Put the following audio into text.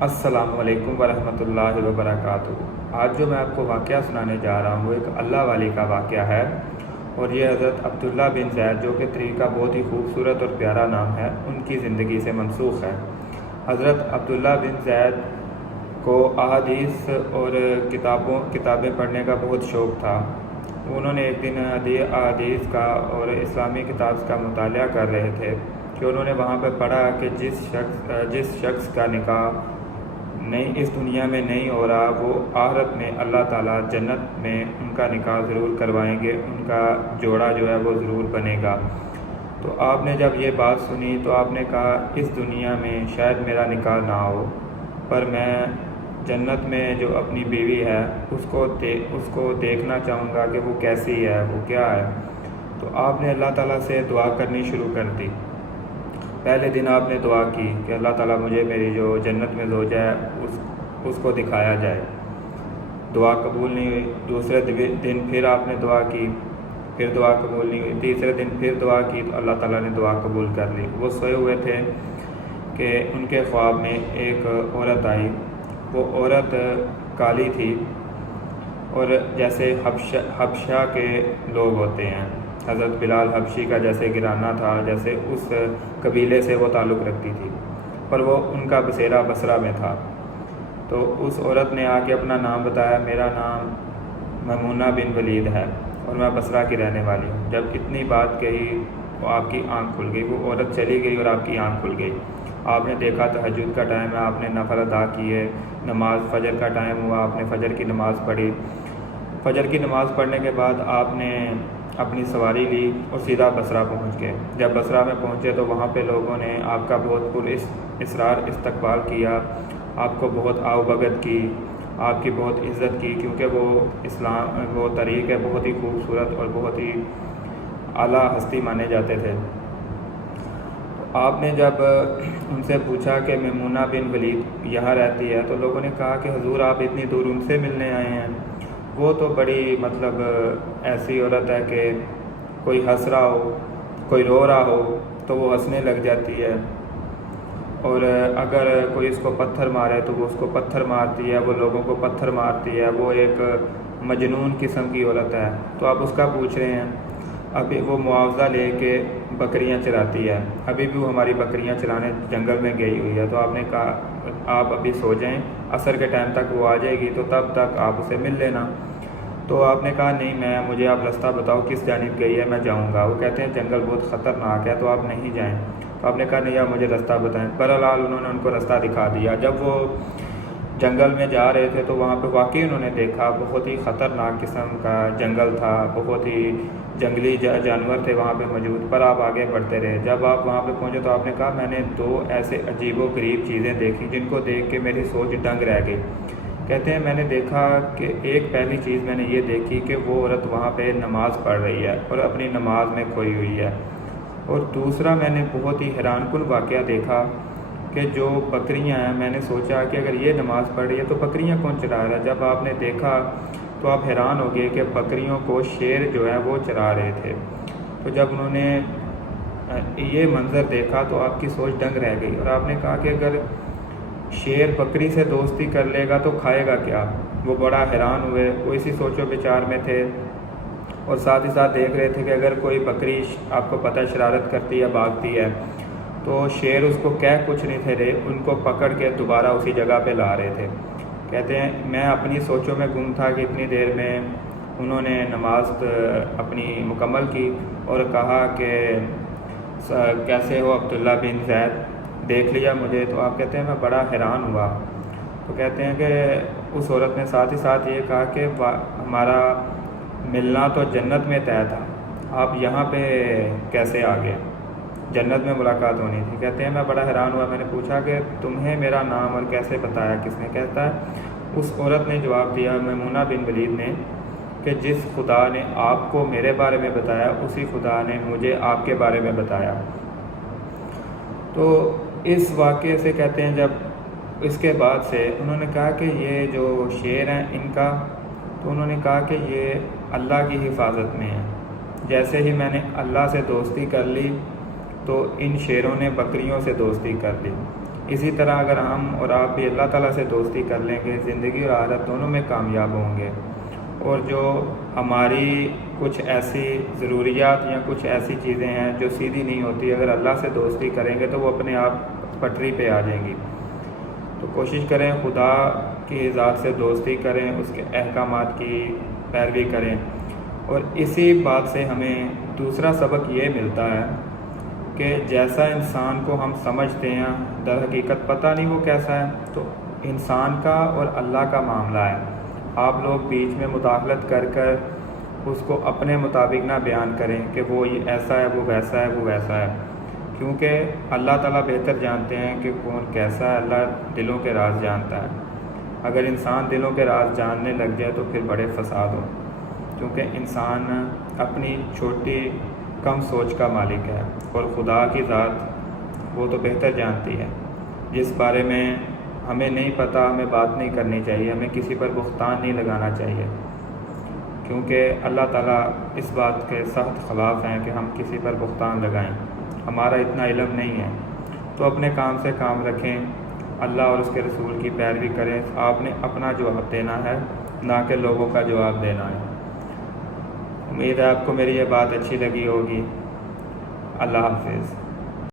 السلام علیکم ورحمۃ اللہ وبرکاتہ۔ آج جو میں آپ کو واقعہ سنانے جا رہا ہوں وہ ایک اللہ والی کا واقعہ ہے، اور یہ حضرت عبداللہ بن زید، جو کہ طریقہ بہت ہی خوبصورت اور پیارا نام ہے، ان کی زندگی سے منسوخ ہے۔ حضرت عبداللہ بن زید کو احادیث اور کتابیں پڑھنے کا بہت شوق تھا۔ انہوں نے ایک دن احادیث کا اور اسلامی کتاب کا مطالعہ کر رہے تھے کہ انہوں نے وہاں پہ پڑھا کہ جس شخص کا نکاح اس دنیا میں نہیں ہو رہا، وہ آخرت میں اللہ تعالیٰ جنت میں ان کا نکاح ضرور کروائیں گے، ان کا جوڑا جو ہے وہ ضرور بنے گا۔ تو آپ نے جب یہ بات سنی تو آپ نے کہا اس دنیا میں شاید میرا نکاح نہ ہو، پر میں جنت میں جو اپنی بیوی ہے اس کو دیکھنا چاہوں گا کہ وہ کیسی ہے، وہ کیا ہے۔ تو آپ نے اللہ تعالیٰ سے دعا کرنی شروع کر دی۔ پہلے دن آپ نے دعا کی کہ اللہ تعالیٰ مجھے میری جو جنت میں زوجہ ہے اس کو دکھایا جائے۔ دعا قبول نہیں ہوئی۔ دوسرے دن پھر آپ نے دعا کی، پھر دعا قبول نہیں ہوئی۔ تیسرے دن پھر دعا کی تو اللہ تعالیٰ نے دعا قبول کر لی۔ وہ سوئے ہوئے تھے کہ ان کے خواب میں ایک عورت آئی۔ وہ عورت کالی تھی، اور جیسے حبشہ کے لوگ ہوتے ہیں، حضرت بلال حبشی کا جیسے گھرانہ تھا، جیسے اس قبیلے سے وہ تعلق رکھتی تھی، پر وہ ان کا بسیرا بصرہ میں تھا۔ تو اس عورت نے آ کے اپنا نام بتایا، میرا نام میمونہ بن ولید ہے اور میں بصرہ کی رہنے والی ہوں۔ جب اتنی بات کہی تو آپ کی آنکھ کھل گئی، وہ عورت چلی گئی اور آپ کی آنکھ کھل گئی۔ آپ نے دیکھا تہجد کا ٹائم ہے، آپ نے نفل ادا کیے، نماز فجر کا ٹائم ہوا، آپ نے فجر کی نماز پڑھی۔ فجر کی نماز پڑھنے کے بعد آپ نے اپنی سواری لی اور سیدھا بصرہ پہنچ گئے۔ جب بصرہ میں پہنچے تو وہاں پہ لوگوں نے آپ کا بہت اسرار استقبال کیا، آپ کو بہت آؤ بھگت کی، آپ کی بہت عزت کی، کیونکہ وہ طریق ہے بہت ہی خوبصورت اور بہت ہی اعلیٰ ہستی مانے جاتے تھے۔ آپ نے جب ان سے پوچھا کہ میمونہ بن ولید یہاں رہتی ہے، تو لوگوں نے کہا کہ حضور آپ اتنی دور ان سے ملنے آئے ہیں، وہ تو بڑی ایسی عورت ہے کہ کوئی ہنس رہا ہو، کوئی رو رہا ہو تو وہ ہنسنے لگ جاتی ہے، اور اگر کوئی اس کو پتھر مارے تو وہ اس کو پتھر مارتی ہے، وہ لوگوں کو پتھر مارتی ہے، وہ ایک مجنون قسم کی عورت ہے۔ تو آپ اس کا پوچھ رہے ہیں، ابھی وہ معاوضہ لے کے بکریاں چراتی ہے، ابھی بھی وہ ہماری بکریاں چرانے جنگل میں گئی ہوئی ہے۔ تو آپ نے کہا آپ ابھی سو جائیں، عصر کے ٹائم تک وہ آ جائے گی تو تب تک آپ اسے مل لینا۔ تو آپ نے کہا نہیں، مجھے آپ راستہ بتاؤ کس جانب گئی ہے، میں جاؤں گا۔ وہ کہتے ہیں جنگل بہت خطرناک ہے تو آپ نہیں جائیں۔ تو آپ نے کہا نہیں، آپ مجھے راستہ بتائیں۔ بہرحال انہوں نے ان کو راستہ دکھا دیا۔ جب وہ جنگل میں جا رہے تھے تو وہاں پہ واقعی انہوں نے دیکھا بہت ہی خطرناک قسم کا جنگل تھا، بہت ہی جنگلی جانور تھے وہاں پہ موجود، پر آپ آگے بڑھتے رہے۔ جب آپ وہاں پہ پہنچے تو آپ نے کہا میں نے دو ایسے عجیب و غریب چیزیں دیکھی جن کو دیکھ کے میری سوچ دنگ رہ گئی۔ کہتے ہیں میں نے دیکھا کہ ایک پہلی چیز میں نے یہ دیکھی کہ وہ عورت وہاں پہ نماز پڑھ رہی ہے اور اپنی نماز میں کھوئی ہوئی ہے، اور دوسرا میں نے بہت ہی حیران کن واقعہ دیکھا کہ جو بکریاں ہیں، میں نے سوچا کہ اگر یہ نماز پڑھ رہی ہے تو بکریاں کون چرا رہا ہے۔ جب آپ نے دیکھا تو آپ حیران ہو گئے کہ بکریوں کو شیر جو ہے وہ چرا رہے تھے۔ تو جب انہوں نے یہ منظر دیکھا تو آپ کی سوچ دنگ رہ گئی، اور آپ نے کہا کہ اگر شیر بکری سے دوستی کر لے گا تو کھائے گا کیا۔ وہ بڑا حیران ہوئے، وہ اسی سوچ و بچار میں تھے، اور ساتھ ہی ساتھ دیکھ رہے تھے کہ اگر کوئی بکری آپ کو پتہ شرارت کرتی ہے، بھاگتی ہے، تو شیر اس کو کہہ کچھ نہیں تھے رہے، ان کو پکڑ کے دوبارہ اسی جگہ پہ لا رہے تھے۔ کہتے ہیں میں اپنی سوچوں میں گم تھا کہ اتنی دیر میں انہوں نے نماز اپنی مکمل کی اور کہا کہ کیسے ہو عبداللہ بن زید، دیکھ لیا مجھے۔ تو آپ کہتے ہیں میں بڑا حیران ہوا۔ تو کہتے ہیں کہ اس عورت نے ساتھ ہی ساتھ یہ کہا کہ ہمارا ملنا تو جنت میں طے تھا، آپ یہاں پہ کیسے آ گئے، جنت میں ملاقات ہونی تھی۔ کہتے ہیں میں بڑا حیران ہوا، میں نے پوچھا کہ تمہیں میرا نام اور کیسے بتایا، کس نے؟ کہتا ہے اس عورت نے جواب دیا، میمونہ بن ولید نے، کہ جس خدا نے آپ کو میرے بارے میں بتایا اسی خدا نے مجھے آپ کے بارے میں بتایا۔ تو اس واقعے سے کہتے ہیں جب اس کے بعد سے انہوں نے کہا کہ یہ جو شیر ہیں ان کا، تو انہوں نے کہا کہ یہ اللہ کی حفاظت میں ہے۔ جیسے ہی میں نے اللہ سے دوستی کر لی تو ان شیروں نے بکریوں سے دوستی کر لی۔ اسی طرح اگر ہم اور آپ بھی اللہ تعالیٰ سے دوستی کر لیں گے، زندگی اور آخرت دونوں میں کامیاب ہوں گے۔ اور جو ہماری کچھ ایسی ضروریات یا کچھ ایسی چیزیں ہیں جو سیدھی نہیں ہوتی، اگر اللہ سے دوستی کریں گے تو وہ اپنے آپ پٹری پہ آ جائیں گی۔ تو کوشش کریں خدا کی ذات سے دوستی کریں، اس کے احکامات کی پیروی کریں۔ اور اسی بات سے ہمیں دوسرا سبق یہ ملتا ہے کہ جیسا انسان کو ہم سمجھتے ہیں در حقیقت پتہ نہیں وہ کیسا ہے، تو انسان کا اور اللہ کا معاملہ ہے۔ آپ لوگ بیچ میں مداخلت کر کر اس کو اپنے مطابق نہ بیان کریں کہ وہ یہ ایسا ہے، وہ ویسا ہے، وہ ویسا ہے، کیونکہ اللہ تعالیٰ بہتر جانتے ہیں کہ کون کیسا ہے۔ اللہ دلوں کے راز جانتا ہے۔ اگر انسان دلوں کے راز جاننے لگ جائے تو پھر بڑے فساد ہوں، کیونکہ انسان اپنی چھوٹی کم سوچ کا مالک ہے، اور خدا کی ذات وہ تو بہتر جانتی ہے۔ جس بارے میں ہمیں نہیں پتہ ہمیں بات نہیں کرنی چاہیے، ہمیں کسی پر بہتان نہیں لگانا چاہیے، کیونکہ اللہ تعالیٰ اس بات کے سخت خلاف ہیں کہ ہم کسی پر بہتان لگائیں۔ ہمارا اتنا علم نہیں ہے، تو اپنے کام سے کام رکھیں، اللہ اور اس کے رسول کی پیروی کریں۔ آپ نے اپنا جواب دینا ہے، نہ کہ لوگوں کا جواب دینا ہے۔ امید ہے آپ کو میری یہ بات اچھی لگی ہوگی۔ اللہ حافظ۔